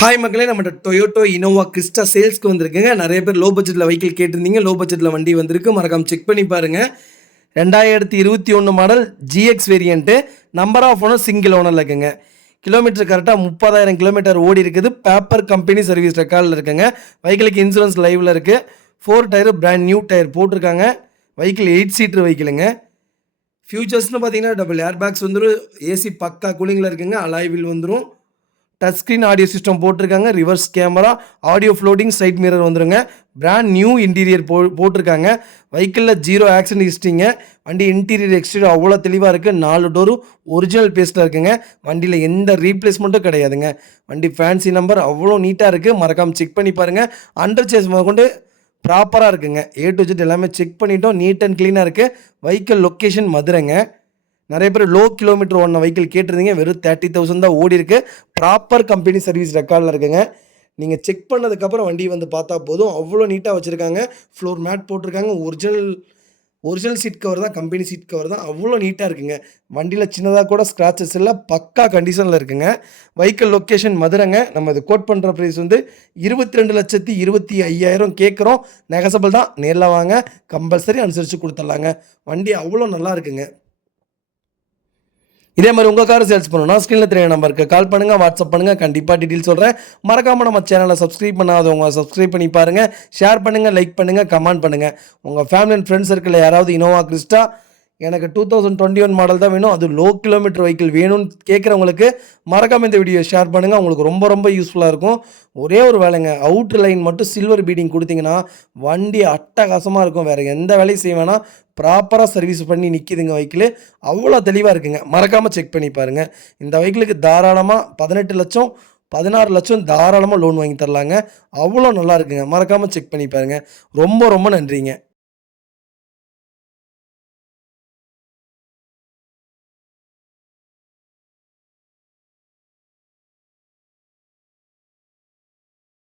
Hi மக்களே, நம்ம Toyota Innova Crysta சேல்ஸ்க்கு வந்திருக்குங்க. நிறைய பேர் லோ பட்ஜெட்டில் வெஹிக்கிள் கேட்டிருந்தீங்க. லோ பட்ஜெட்டில் வண்டி வந்திருக்கு. மறக்காம செக் பண்ணி பாருங்கள். 2021 model GX variant. Number of owner single ஓனரில் இருக்குங்க. கிலோமீட்டர் கரெக்டாக 30,000 கிலோமீட்டர் ஓடி இருக்குது. பேப்பர் கம்பெனி சர்வீஸ் ரெக்கார்டில் இருக்குங்க. வெஹிக்கிளுக்கு இன்சூரன்ஸ் லைவில் இருக்குது. 4 டயரு பிராண்ட் நியூ டயர் போட்டிருக்காங்க. வெஹிக்கிள் 8 சீட்டர் வெஹிக்கிளுங்க. ஃபியூச்சர்ஸ்னு பார்த்தீங்கன்னா டபுள் ஏர் பேக்ஸ் வந்துடும். ஏசி பக்கா கூலிங்கில் இருக்குங்க. அலாய் வீல் வந்துடும். டச் ஸ்க்ரீன் ஆடியோ சிஸ்டம் போட்டிருக்காங்க. Reverse camera, audio floating, side mirror வந்துடுங்க. பிராண்ட் நியூ இன்டீரியர் போட்டிருக்காங்க. வெஹிக்கிளில் 0 ஆக்சிடென்ட் ஹிஸ்ட்ரிங்க. வண்டி இன்டீரியர் எக்ஸ்டீரியர் அவ்வளோ தெளிவாக இருக்குது. 4 டோரும் ஒரிஜினல் பேஸ்ட்டில் இருக்குங்க. வண்டியில் எந்த ரீப்ளேஸ்மெண்ட்டும் கிடையாதுங்க. வண்டி ஃபேன்சி நம்பர் அவ்வளோ நீட்டாக இருக்குது. மறக்காமல் செக் பண்ணி பாருங்கள். அண்டர் சேஸ் கொண்டு ப்ராப்பராக இருக்குங்க. A to Z எல்லாமே செக் பண்ணிட்டோம். நீட் அண்ட் க்ளீனாக இருக்குது. வெஹிக்கிள் லொக்கேஷன் மதுரைங்க. நிறைய பேர் லோ கிலோமீட்டர் ஓடின வெஹிக்கிள் கேட்டிருந்தீங்க. வெறும் 30,000 தான் ஓடி இருக்குது. ப்ராப்பர் கம்பெனி சர்வீஸ் ரெக்கார்டில் இருக்குங்க. நீங்கள் செக் பண்ணதுக்கப்புறம் வண்டி வந்து பார்த்தா போதும். அவ்வளோ நீட்டாக வச்சுருக்காங்க. ஃப்ளோர் மேட் போட்டிருக்காங்க. ஒரிஜினல் சீட் கவர் தான், கம்பெனி சீட் கவர் தான். அவ்வளோ நீட்டாக இருக்குங்க. வண்டியில் சின்னதாக கூட ஸ்க்ராச்சஸ் இல்லை. பக்கா கண்டிஷனில் இருக்குங்க. வெஹிக்கிள் லொக்கேஷன் மதுரைங்க. நம்ம இது கோட் பண்ணுற ப்ரைஸ் வந்து 22,25,000 கேட்குறோம். நெகசபிள் தான். நேரில் வாங்க, கம்பல்சரி அனுசரித்து கொடுத்துட்லாங்க. வண்டி அவ்வளோ நல்லா இருக்குங்க. இதே மாதிரி உங்கள் கார் சேல்ஸ் பண்ணணும்னா ஸ்க்ரீனில் தெரிய நம்பருக்கு கால் பண்ணுங்கள், வாட்ஸ்அப் பண்ணுங்கள். கண்டிப்பாக டீட்டெயில் சொல்கிறேன். மறக்காமல் நம்ம சேனலை சப்ஸ்கிரைப் பண்ணாதவங்க சப்ஸ்கிரைப் பண்ணி பாருங்கள். ஷேர் பண்ணுங்கள், லைக் பண்ணுங்கள், கமெண்ட் பண்ணுங்கள். உங்கள் ஃபேமிலி அண்ட் ஃப்ரெண்ட்ஸ் சர்க்கிளில் யாராவது இனோவா கிறிஸ்டா எனக்கு 2021 மாடல் தான் வேணும், அது லோ கிலோமீட்டர் வெஹிக்கிள் வேணும்னு கேட்குறவங்களுக்கு மறக்காமல் இந்த வீடியோ ஷேர் பண்ணுங்கள். உங்களுக்கு ரொம்ப ரொம்ப யூஸ்ஃபுல்லாக இருக்கும். ஒரே ஒரு வேலைங்க, அவுட்ரு லைன் மட்டும் சில்வர் பீடிங் கொடுத்தீங்கன்னா வண்டி அட்டகாசமாக இருக்கும். வேறு எந்த வேலையும் செய்ய வேணாம். ப்ராப்பராக சர்வீஸ் பண்ணி நிற்கிதுங்க வெஹிக்கிள். அவ்வளோ தெளிவாக இருக்குங்க. மறக்காமல் செக் பண்ணி பாருங்கள். இந்த வெஹிக்கிளுக்கு தாராளமாக 18 லட்சம் 16 லட்சம் தாராளமாக லோன் வாங்கி தரலாங்க. அவ்வளோ நல்லா இருக்குங்க. மறக்காமல் செக் பண்ணி பாருங்கள். ரொம்ப ரொம்ப நன்றிங்க.